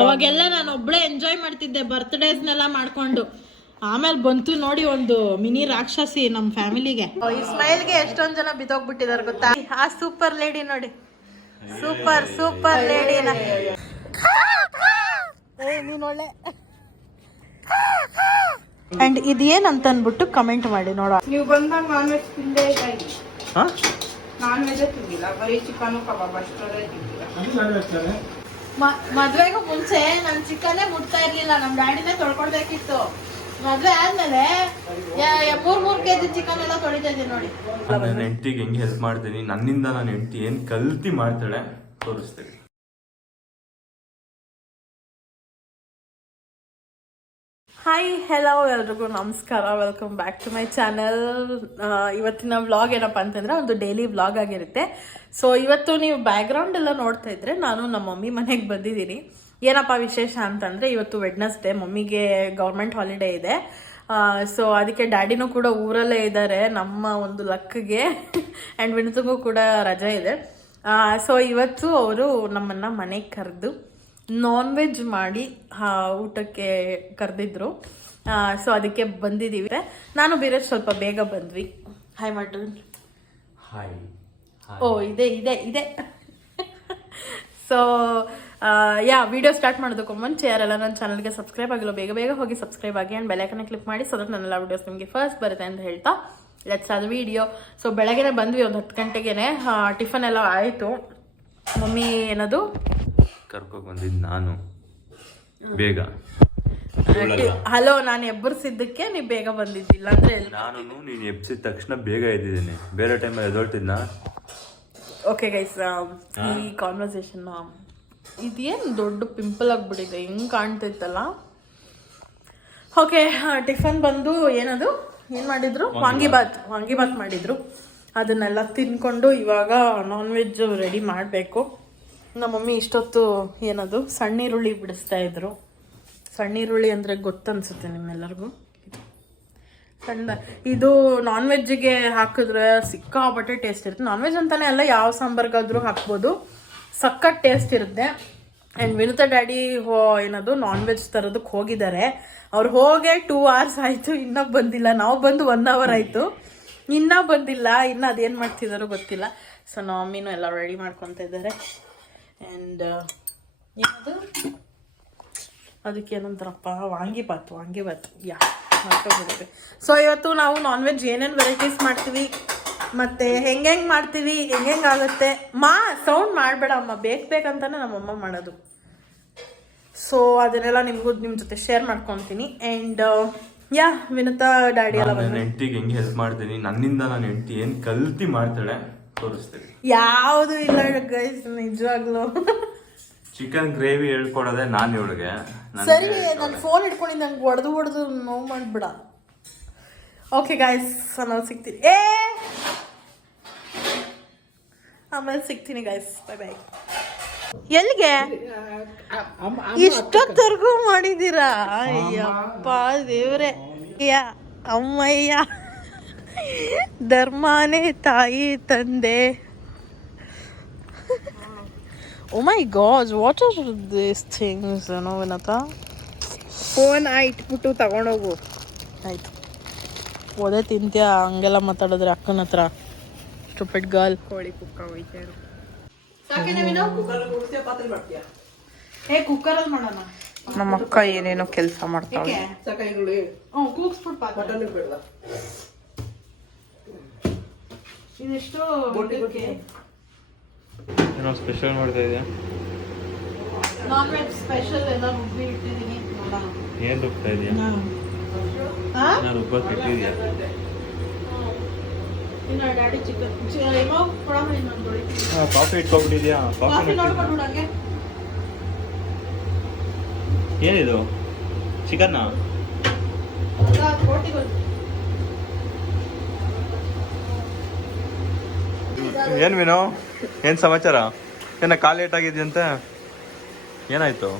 ಅವಾಗೆಲ್ಲ ನಾನು ಒಬ್ಳೆ ಎಂಜಾಯ್ ಮಾಡ್ತಿದ್ದೆ ಬರ್ತ್ಡೇಸ್ನೆಲ್ಲ ಮಾಡ್ಕೊಂಡು. ಆಮೇಲೆ ಬಂತು ನೋಡಿ ಒಂದು ಮಿನಿ ರಾಕ್ಷಸಿ ನಮ್ಮ ಫ್ಯಾಮಿಲಿಗೆ. ಈ ಸ್ಮೈಲ್ಗೆ ಎಷ್ಟೊಂದ್ ಜನ ಬಿದ್ದೋಗ್ಬಿಟ್ಟಿದಾರೆ ಗೊತ್ತಾ. ಆ ಸೂಪರ್ ಲೇಡಿ ನೋಡಿ, ಸೂಪರ್ ಲೇಡಿನ. ನೀನ್ ಒಳ್ಳೆ ಅಂಡ್ ಇದೇನಂತ ಅನ್ಬಿಟ್ಟು ಕಮೆಂಟ್ ಮಾಡಿ ನೋಡ. ನೀವು ಬಂದಾಗ ನಾನ್ ವೆಜ್ ತಿಂದೇ ಇಲ್ಲ, ನಾನ್ ವೆಜ್ ತಿಂದಿಲ್ಲ, ಬರೀ ಚಿಕನ್ ಕಬಾಬ್ ಅಷ್ಟೇ ತಿಂದಿಲ್ಲ. ಮದ್ವೆಗೂ ಮುಂಚೆ ನನ್ ಚಿಕನ್ನೇ ಮುಟ್ತಾ ಇರ್ಲಿಲ್ಲ, ನಮ್ ಡ್ಯಾಡಿನೇ ತೊಳ್ಕೊಳ್ಬೇಕಿತ್ತು. ಮದ್ವೆ ಆದ್ಮೇಲೆ 3 ಕೆಜಿ ಚಿಕನ್ ಎಲ್ಲ ತೊಳಿತಾ ಇದ್ದೀನಿ ನೋಡಿ. ನನ್ನ ಹೆಂಡತಿಗೆ ಹೆಂಗೆ ಹೆಲ್ಪ್ ಮಾಡ್ತೀನಿ, ನನ್ನಿಂದ ನನ್ನ ಹೆಂಡತಿ ಏನ್ ಕಲ್ತಿ ಮಾಡ್ತಾಳೆ ತೋರಿಸ್ತೀನಿ. ಹಾಯ್ ಹೆಲೋ ಎಲ್ರಿಗೂ ನಮಸ್ಕಾರ, welcome back to my channel. ಇವತ್ತಿನ ವ್ಲಾಗ್ ಏನಪ್ಪ ಅಂತಂದರೆ ಒಂದು ಡೈಲಿ ವ್ಲಾಗ್ ಆಗಿರುತ್ತೆ. ಸೊ ಇವತ್ತು ನೀವು ಬ್ಯಾಕ್ಗ್ರೌಂಡ್ ಎಲ್ಲ ನೋಡ್ತಾ ಇದ್ರೆ ನಾನು ನಮ್ಮ ಮಮ್ಮಿ ಮನೆಗೆ ಬಂದಿದ್ದೀನಿ. ಏನಪ್ಪ ವಿಶೇಷ ಅಂತಂದರೆ ಇವತ್ತು ವೆಡ್ನಸ್ಡೇ, ಮಮ್ಮಿಗೆ ಗೌರ್ಮೆಂಟ್ ಹಾಲಿಡೇ ಇದೆ. ಸೊ ಅದಕ್ಕೆ ಡ್ಯಾಡಿನೂ ಕೂಡ ಊರಲ್ಲೇ ಇದ್ದಾರೆ ನಮ್ಮ ಒಂದು ಲಕ್ಗೆ. ಆ್ಯಂಡ್ ವಿನುತಗೂ ಕೂಡ ರಜೆ ಇದೆ. ಸೊ ಇವತ್ತು ಅವರು ನಮ್ಮನ್ನು ಮನೆಗೆ ಕರೆದು ನಾನ್ ವೆಜ್ ಮಾಡಿ ಊಟಕ್ಕೆ ಕರೆದಿದ್ರು. ಸೊ ಅದಕ್ಕೆ ಬಂದಿದ್ದೀವಿ. ನಾನು ಬೇರೆ ಸ್ವಲ್ಪ ಬೇಗ ಬಂದ್ವಿ. ಹಾಯ್ ಮಾಡ್ರಿ. ಹಾಯ್. ಓ ಇದೆ ಸೊ ವಿಡಿಯೋ ಸ್ಟಾರ್ಟ್ ಮಾಡೋದಕ್ಕೂ ಮುಂಚೆ ಯಾರೆಲ್ಲ ನನ್ನ ಚಾನಲ್ಗೆ ಸಬ್ಸ್ಕ್ರೈಬ್ ಆಗಿಲ್ಲ ಬೇಗ ಹೋಗಿ ಸಬ್ಸ್ಕ್ರೈಬ್ ಆಗಿ ಆ್ಯಂಡ್ ಬೆಲ್ಲೈಕನ್ನ ಕ್ಲಿಕ್ ಮಾಡಿ, ಸೊ ದಟ್ ನನ್ನೆಲ್ಲ ವಿಡಿಯೋಸ್ ನಿಮಗೆ ಫಸ್ಟ್ ಬರುತ್ತೆ ಅಂತ ಹೇಳ್ತಾ ಲೆಟ್ಸ್ ಅದು ವಿಡಿಯೋ. ಸೊ ಬೆಳಗ್ಗೆ ಬಂದ್ವಿ ಒಂದು 10 ಗಂಟೆಗೆ. ಟಿಫನ್ ಎಲ್ಲ ಆಯಿತು. ಮಮ್ಮಿ ಏನದು ಕರ್ಕೊಂಡು ಬಂದಿದ್ದು ನಾನು ಬೇಗ. ಹಲೋ, ನಾನು ಎಬ್ಬರಿಸಿದ್ದಕ್ಕೆ ನೀವು ಬೇಗ ಬಂದಿದ್ದಿಲ್ಲ ಅಂದ್ರೆ ನಾನು ನೀನು ಎಬ್ಸಿದ ತಕ್ಷಣ ಬೇಗ ಎದ್ದಿದ್ದೀನಿ. ಬೇರೆ ಟೈಮಲ್ಲಿ ಎದೊಳ್ತಿದ್ನ. ಓಕೆ ಗೈಸ್, ಈ ಕಾನ್ವರ್ಸೇಷನ್ ಇದೇನು ದೊಡ್ಡ ಪಿಂಪಲ್ ಆಗಿಬಿಟ್ಟಿದೆ, ಹಿಂಗೆ ಕಾಣ್ತೈತಲ್ಲ. ಓಕೆ, ಟಿಫನ್ ಬಂದು ಏನದು ಏನು ಮಾಡಿದ್ರು, ವಾಂಗಿಬಾತ್ ಮಾಡಿದ್ರು. ಅದನ್ನೆಲ್ಲ ತಿನ್ಕೊಂಡು ಇವಾಗ ನಾನ್ ವೆಜ್ ರೆಡಿ ಮಾಡಬೇಕು. ನಮ್ಮ ಮಮ್ಮಿ ಇಷ್ಟೊತ್ತು ಏನದು ಸಣ್ಣೀರುಳ್ಳಿ ಬಿಡಿಸ್ತಾ ಇದ್ರು. ಸಣ್ಣೀರುಳ್ಳಿ ಅಂದರೆ ಗೊತ್ತನ್ಸುತ್ತೆ ನಿಮ್ಮೆಲ್ಲರಿಗೂ. ಇದು ನಾನ್ ವೆಜ್ಜಿಗೆ ಹಾಕಿದ್ರೆ ಸಿಕ್ಕಾಪಟ್ಟೆ ಟೇಸ್ಟ್ ಇರುತ್ತೆ. ನಾನ್ ವೆಜ್ ಅಂತಾನೆ ಅಲ್ಲ, ಯಾವ ಸಾಂಬಾರ್ಗಾದ್ರೂ ಹಾಕ್ಬೋದು, ಸಖತ್ ಟೇಸ್ಟ್ ಇರುತ್ತೆ. ಆ್ಯಂಡ್ ವಿನುತಾ ಡ್ಯಾಡಿ ಏನದು ನಾನ್ ವೆಜ್ ತರೋದಕ್ಕೆ ಹೋಗಿದ್ದಾರೆ. ಅವ್ರು ಹೋಗೇ 2 hours ಆಯಿತು, ಇನ್ನೂ ಬಂದಿಲ್ಲ. ನಾವು ಬಂದು 1 hour ಆಯಿತು, ಇನ್ನೂ ಬಂದಿಲ್ಲ. ಇನ್ನು ಅದೇನು ಮಾಡ್ತಿದ್ದಾರೋ ಗೊತ್ತಿಲ್ಲ. ಸೊ ನಮ್ಮ ಮಮ್ಮಿನೂ ಎಲ್ಲ ರೆಡಿ ಮಾಡ್ಕೊತಾ ಇದ್ದಾರೆ. ಆ್ಯಂಡ್ ಏನದು ಅದಕ್ಕೆ ಏನಂತಾರಪ್ಪ, ವಾಂಗಿಬಾತ್ ಮಾಡ್ಕೊಬಿಡುತ್ತೆ. ಸೊ ಇವತ್ತು ನಾವು ನಾನ್ ವೆಜ್ ಏನೇನು ವೆರೈಟೀಸ್ ಮಾಡ್ತೀವಿ ಮತ್ತು ಹೆಂಗೆ ಮಾಡ್ತೀವಿ, ಹೆಂಗೆ ಆಗುತ್ತೆ. ಸೌಂಡ್ ಮಾಡಬೇಡ ಅಮ್ಮ, ಬೇಕಂತಾನೆ ನಮ್ಮಮ್ಮ ಮಾಡೋದು. ಸೊ ಅದನ್ನೆಲ್ಲ ನಿಮ್ಮ ಜೊತೆ ಶೇರ್ ಮಾಡ್ಕೊತೀನಿ. ಆ್ಯಂಡ್ ವಿನುತಾ ಡ್ಯಾಡಿ ಎಲ್ಲ ನನ್ನ ಹೆಂಡತಿಗೆ ಹೆಂಗೆ ಹೆಲ್ಪ್ ಮಾಡ್ತೀನಿ, ನನ್ನಿಂದ ನನ್ನ ಹೆಂಡತಿ ಏನು ಕಲ್ತಿ ಮಾಡ್ತಾಳೆ ತೋರಿಸ್ತೀನಿ. ಯಾವುದು ಇಲ್ಲ ಗೈಸ್, ನಿಜವಾಗ್ಲೂ ಚಿಕನ್ ಗ್ರೇವಿ ಹೇಳ್ಕೊಡೋದೆ ನಾನು ಇವಳಿಗೆ. ಸರಿ, ನಾನು ಫೋನ್ ಇಟ್ಕೊಂಡಿದ್ದೆ, ನಂಗೆ ಹೊಡೆದು ನೋವು ಮಾಡ್ಬಿಡ. ಓಕೆ ಗಾಯ್ಸ್, ನಾನು ಸಿಗ್ತೀನಿ. ಆಮೇಲೆ ಸಿಗ್ತೀನಿ ಗಾಯ್ಸ್, ಬೈ. ಎಲ್ಲಿಗೆ ಇಷ್ಟೊತ್ತರ್ಗೂ ಮಾಡಿದ್ದೀರಾ? ಅಯ್ಯಪ್ಪ ದೇವ್ರೆ, ಅಮ್ಮಯ್ಯ, ಧರ್ಮಾನೇ ತಾಯಿ ತಂದೆ. Oh my God, what are these things? Vinata, phone ಇಟ್ಬಿಟ್ಟು ತಗೊಂಡೋಗು. ಆಯ್ತು, ಓದೇ ತಿಂತ್ಯಾ ಹಂಗೆಲ್ಲ ಮಾತಾಡಿದ್ರೆ ಅಕ್ಕನ ಹತ್ರ. Stupid girl. ಕೋಳಿ ಕುಕ್ಕ ಹೋಯ್ತಾರು. ಕುಕ್ಕರಲ್ಲಿ ಮಾಡೋಣ. ನಮ್ಮ ಅಕ್ಕ ಏನೇನೋ ಕೆಲಸ ಮಾಡ್ತಾಳೆ. ಇದೆಷ್ಟು ಏನೋ ಸ್ಪೆಷಲ್ ಮಾಡ್ತಾ ಇದೆಯಾ? ನಾನ್ ವೆಜ್ ಸ್ಪೆಷಲ್ ಎಲ್ಲ ರುಬ್ಬಿ ಇಟ್ಟಿದ್ದೀನಿ. ಏನು ರುಬ್ತಾ ಇದೆಯಾ? ನಾನು ರುಬ್ಬಕ್ಕೆ ಇಟ್ಟಿದ್ಯಾ? ಇನ್ನು ಡ್ಯಾಡಿ ಚಿಕನ್ ಕಾಫಿ ಇಟ್ಕೊಬಿಟ್ಟಿದ್ಯಾ? ಕಾಫಿ ನೋಡ್ಕೊಂಡ್ಬಿಡಂಗೆ. ಏನಿದು ಚಿಕನ್ನ? ಏನು ವಿನೋ, ಏನು ಸಮಾಚಾರ? ಏನ ಕಾಲ್ ಲೇಟ್ ಆಗಿದ್ಯಂತೆ, ಏನಾಯ್ತು?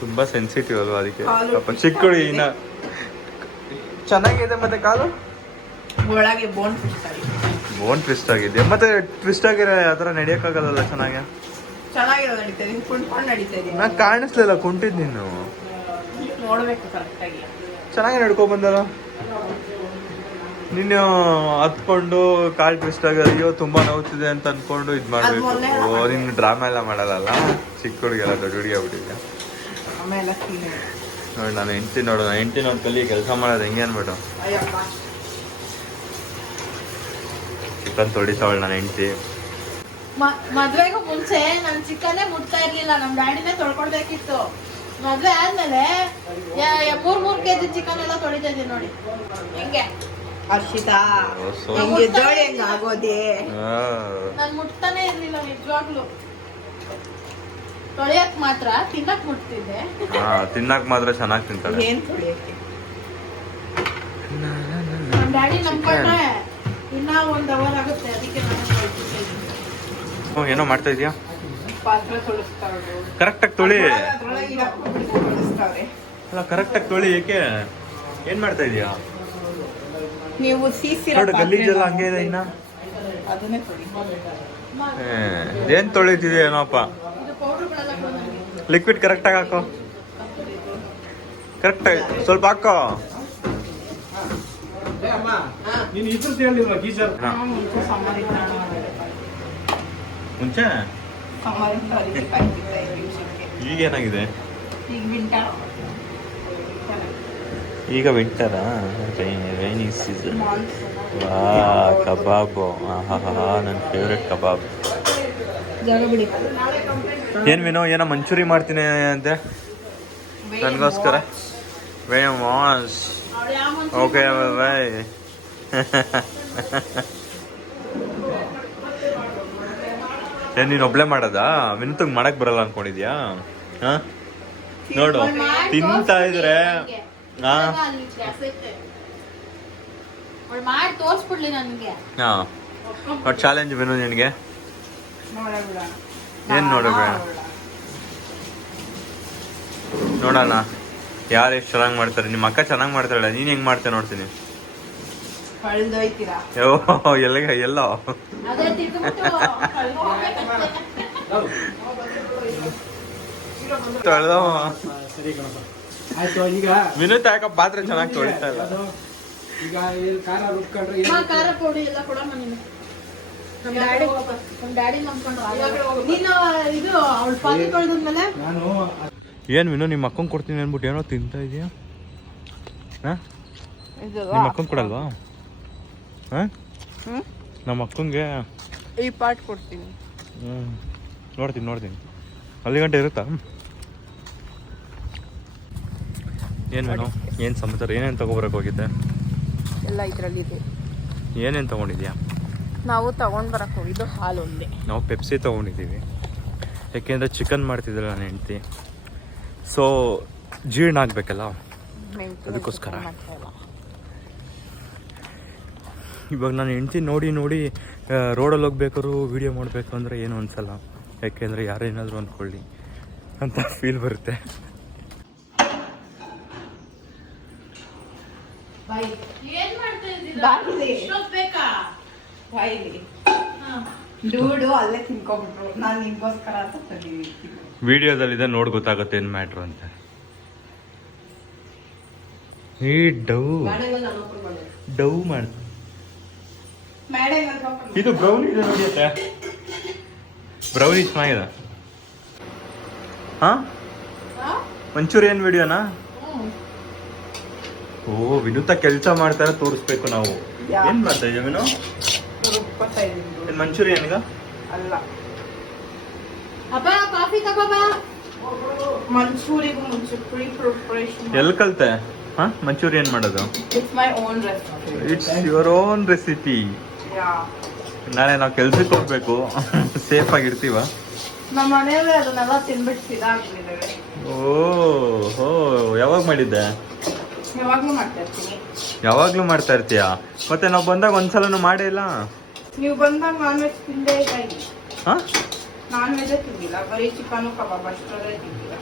ತುಂಬಾ ಸೆನ್ಸಿಟಿವ್ ಅಲ್ವಾ, ಅದಕ್ಕೆ ಪಾಪ ಚಿಕ್ಕುಳಿ. ಇನ್ನ ಚೆನ್ನಾಗಿದೆ ಮತ್ತೆ ಕಾಲು ಒಳಗೆ ಬೋನ್ ಓನ್ ಟ್ವಿಸ್ಟ್ ಆಗಿದೆ ಮತ್ತೆ ಟ್ವಿಸ್ಟ್ ಆಗಿರೋ ಆ ಥರ ನಡೆಯೋಕ್ಕಾಗಲ್ಲ ಚೆನ್ನಾಗಿ. ಚೆನ್ನಾಗಿರೋ ನಡೀತಾ ಇದೀನಿ, ಕುಂತ್ಕೊಂಡು ನಡೀತಾ ಇದೀನಿ. ನಾ ಕಾಣಿಸ್ಲಿಲ್ಲ ಕುಂಟಿದ್ ನೀನು. ನೋಡ್ಬೇಕು ಕರೆಕ್ಟಾಗಿ. ಚೆನ್ನಾಗಿ ನಡ್ಕೊಂಬಂದಲ್ಲ ನೀನು. ಹತ್ಕೊಂಡು ಕಾಲ್ ಟ್ವಿಸ್ಟ್ ಆಗಿ ಅಯ್ಯೋ ತುಂಬಾ ನೋವ್ತಿದೆ ಅಂತ ಅನ್ಕೊಂಡು ಇದ್ ಮಾಡ್ಬೇಕು. ಓ ನಿನ್ ಡ್ರಾಮಾ ಎಲ್ಲ ಮಾಡಲ್ಲ, ಚಿಕ್ಕ ಹುಡುಗಿಯಲ್ಲ ದೊಡ್ಡ ಹುಡುಗಿ ಆಗ್ಬಿಟ್ಟಿದ್ಯಾ. ಆಮೇಲೆ ನೋಡಿ ನಾನು ಹೆಂಡ್ತಿ ನೋಡೋಣ, ಹೆಂಡ್ತಿ ನೋಡಿ ಕಲಿ ಕೆಲಸ ಮಾಡೋದು ಹೆಂಗೆ ಅನ್ಬಿಟ್ಟು ಚಿಕನ್ ತೊಳಿತಾವಳು ನಾನು ಹೆಂಡ್ತಿ. ಮದ್ವೆಗೂ ಮುಂಚೆ ನನ್ ಚಿಕನ್ನೇ ಮುಟ್ತಾ ಇರ್ಲಿಲ್ಲ, ನಮ್ ಡ್ಯಾಡಿನೇ ತೊಳ್ಕೊಳ್ಬೇಕಿತ್ತು. ಮದ್ವೆ ಆದ್ಮೇಲೆ 3 kg ಚಿಕನ್ ಎಲ್ಲ ತೊಳಿತಾ ಇದೀನಿ ನೋಡಿ ಹೆಂಗೆ. ಹರ್ಷಿತಾ ಹೆಂಗಿದ್ದೋಳೆ ಹೆಂಗ ಆಗೋದೆ. ನಾನ್ ಮುಟ್ತಾನೆ ಇರ್ಲಿಲ್ಲ ನಿಜವಾಗ್ಲು. ತೊಳಿಯಕ್ ಮಾತ್ರ, ತಿನ್ನಕ್ ಮುಟ್ತಿದ್ದೆ. ತಿನ್ನಕ್ ಮಾತ್ರ ಚೆನ್ನಾಗಿ ತಿಂತಾಳೆ. ಏನ್ ತೊಳಿಯಕ್ಕೆ ನಮ್ ಡ್ಯಾಡಿ ನಂಬ್ಕೊಂಡ್ರೆ ಇನ್ನ 1 hour ಆಗುತ್ತೆ, ಅದಕ್ಕೆ ನಾನು ಏನೋ ಮಾಡ್ತಾ ಇದೀಯಾ? ಪಾತ್ರೆ ತೊಳಿಸ್ತಾವ್ರೆ. ಕರೆಕ್ಟಾಗಿ ತೊಳಿ. ತೊಳಿಸ್ತಾವ್ರೆ. ಅಲ್ಲ ಕರೆಕ್ಟಾಗಿ ತೊಳಿ. ಏಕೆ ಏನ್ ಮಾಡ್ತಾ ಇದೀಯಾ? ನೀವು ಸೀಸಿರೋ ನೋಡು ಗಲೀಜೆಲ್ಲ ಹಂಗೆ ಇದೆ ಇನ್ನ. ಅದನ್ನೇ ತೊಳಿ. ಏನ್ ತೊಳಿತಿದ್ಯಾ ಏನೋಪ್ಪ. ಲಿಕ್ವಿಡ್ ಕರೆಕ್ಟಾಗಿ ಹಾಕೋ, ಕರೆಕ್ಟಾಗಿ ಸ್ವಲ್ಪ ಹಾಕೋ. ಮುಂಚೆ ಈಗೇನಾಗಿದೆ? ಈಗ ವಿಂಟರಾ? Rainy season. ವಾ ಕಬಾಬು, ನನ್ನ ಫೇವ್ರೆಟ್ ಕಬಾಬ್. ಏನ್ ವಿನೋ ಏನೋ ಮಂಚೂರಿ ಮಾಡ್ತೀನಿ ಅಂತೆ ನನಗೋಸ್ಕರ. ವೇಸ್ ಓಕೆ ಬೈ. ಏನ್ ನೀನ್ ಒಬ್ಳೆ ಮಾಡೋದಾ? ವಿನೋತಂಗ್ ಮಾಡಕ್ ಬರಲ್ಲ ಅನ್ಕೊಂಡಿದ್ಯಾ? ನೋಡು ತಿಂತಾ ಇದ್ರೆ ಚಾಲೆಂಜ್ ವಿನೋ ನಿನ್ಗೆ. ಏನ್ ನೋಡಬೇಡ, ನೋಡೋಣ ಯಾರು ಎಷ್ಟು ಚೆನ್ನಾಗಿ ಮಾಡ್ತಾರೆ. ನಿಮ್ಮ ಅಕ್ಕ ಚೆನ್ನಾಗಿ ಮಾಡ್ತಾಳೆ, ನೀನ್ ಹೆಂಗ್ ಮಾಡ್ತೇ ನೋಡ್ತೀನಿ. ಎಲ್ಲೋ ವಿನೋತ್ ಯಾಕ ಪಾತ್ರೆ ಚೆನ್ನಾಗಿ ತೊಳಿತಾ ಇಲ್ಲ. ಏನ್ ವಿನೋ ನಿಮ್ಮ ಅಕ್ಕಂಗ್ ಕೊಡ್ತೀನಿ ಅನ್ಬಿಟ್ಟು ಏನೋ ತಿಂತಾ ಇದೀಯಾ? ನಿಮ್ಮ ಅಕ್ಕಂಗ್ ಕೊಡಲ್ವಾ? ನಮ್ಮ ಅಕ್ಕಂಗೆ ಈ ಪಾರ್ಟ್ ಕೊಡ್ತೀನಿ. ನೋಡ್ತೀನಿ ಅಲ್ಲಿ ಗಂಟೆ ಇರುತ್ತಾ? ಏನು ಏನು ಸಮಾಚಾರ? ಏನೇನು ತಗೋಬರಕ್ಕೆ ಹೋಗಿದ್ದೆ? ಎಲ್ಲ ಇದರಲ್ಲಿ ಇದೆ. ಏನೇನು ತಗೊಂಡಿದ್ಯಾ? ನಾವು ತಗೊಂಡ್ ಬರಕ್ಕೆ ಹೋಗಿದ್ದು ಹಾಲು ಒಂದೇ. ನಾವು ಪೆಪ್ಸಿ ತೊಗೊಂಡಿದ್ದೀವಿ, ಯಾಕೆಂದರೆ ಚಿಕನ್ ಮಾಡ್ತಿದ್ದಿಲ್ಲ ನನ್ನ ಹೆಂಡ್ತಿ. ಸೊ ಜೀರ್ಣ ಆಗಬೇಕಲ್ಲ, ಅದಕ್ಕೋಸ್ಕರ. ಇವಾಗ ನಾನು ಹೆಂಡ್ತಿ ನೋಡಿ ರೋಡಲ್ಲಿ ಹೋಗ್ಬೇಕಾದ್ರು ವೀಡಿಯೋ ಮಾಡಬೇಕು ಅಂದರೆ ಏನು ಅನಿಸಲ್ಲ, ಯಾಕೆಂದರೆ ಯಾರೇನಾದರೂ ಅಂದ್ಕೊಳ್ಳಿ ಅಂತ ಫೀಲ್ ಬರುತ್ತೆ. ಅಲ್ಲೇ ತಿನ್ಕೊಂಡ್ಬಿಟ್ರು, ನಾನು ನಿಮ್ಗೋಸ್ಕರ ಅಂತ ತಂದಿದ್ದೀನಿ. ವಿಡಿಯೋದಲ್ಲಿದೆ ನೋಡಿ ಗೊತ್ತಾಗುತ್ತೆ ಏನು ಮ್ಯಾಟ್ರು ಅಂತ. ಈ ಡವ್ ಮಾಡ್ತೀನಿ. ಇದು ಬ್ರೌನಿ ಇದೆ ನೋಡಿಯತ್ತೆ, ಬ್ರೌನಿ ಚೆನ್ನಾಗಿದೆ. ಮಂಚೂರಿಯನ್ ವಿಡಿಯೋನಾ? ಓ ವಿನೂತ ಕೆಲಸ ಮಾಡ್ತಾರೆ, ತೋರಿಸ್ಬೇಕು ನಾವು. ಏನ್ ಮಾಡ್ತಾ ಇದೀವಿ ವಿನೋ? ಮಂಚೂರಿಯನ್ಗ ಅಲ್ಲ, ಮಂಚೂರಿಗೂ ಮುಂಚೆ ಪ್ರೀ ಪ್ರಿಪರೇಷನ್ ಎಲ್ಲಿ ಕಲ್ತೆ ಮಂಚೂರಿಯನ್ ಮಾಡೋದು? It's my own recipe. It's your own recipe. ನಾಳೆ ನಾವು ಕೆಲ್ಸಕ್ಕೆ ಹೋಗ್ಬೇಕು, ಸೇಫ್ ಆಗಿರ್ತೀವ? ನಮ್ಮ ಮನೆಯಲ್ಲೇ ಅದನ್ನೆಲ್ಲ ತಿನ್ಬಿಟ್ಟು ಇದಾಗ್ಬಿಟ್ಟಿದ್ದೇವೆ. ಓಹೋ, ಯಾವಾಗ ಮಾಡಿದ್ದೆ? ಯಾವಾಗ್ಲೂ ಮಾಡ್ತಾ ಇರ್ತೀನಿ. ಯಾವಾಗ್ಲೂ ಮಾಡ್ತಾ ಇರ್ತೀಯ? ಮತ್ತೆ ನಾವು ಬಂದಾಗ ಒಂದ್ಸಲನು ಮಾಡೇ ಇಲ್ಲ. ನೀವು ಬಂದಾಗ ನಾನ್ ವೆಜ್ ತಿಂದೇ ಇಲ್ಲ. ನಾನ್ ವೆಜ್ ತಿಂದಿಲ್ಲ, ಬರೀ ಚಿಕನ್ ಕಬಾಬ್ ಅಷ್ಟೇ ತಿಂದಿಲ್ಲ.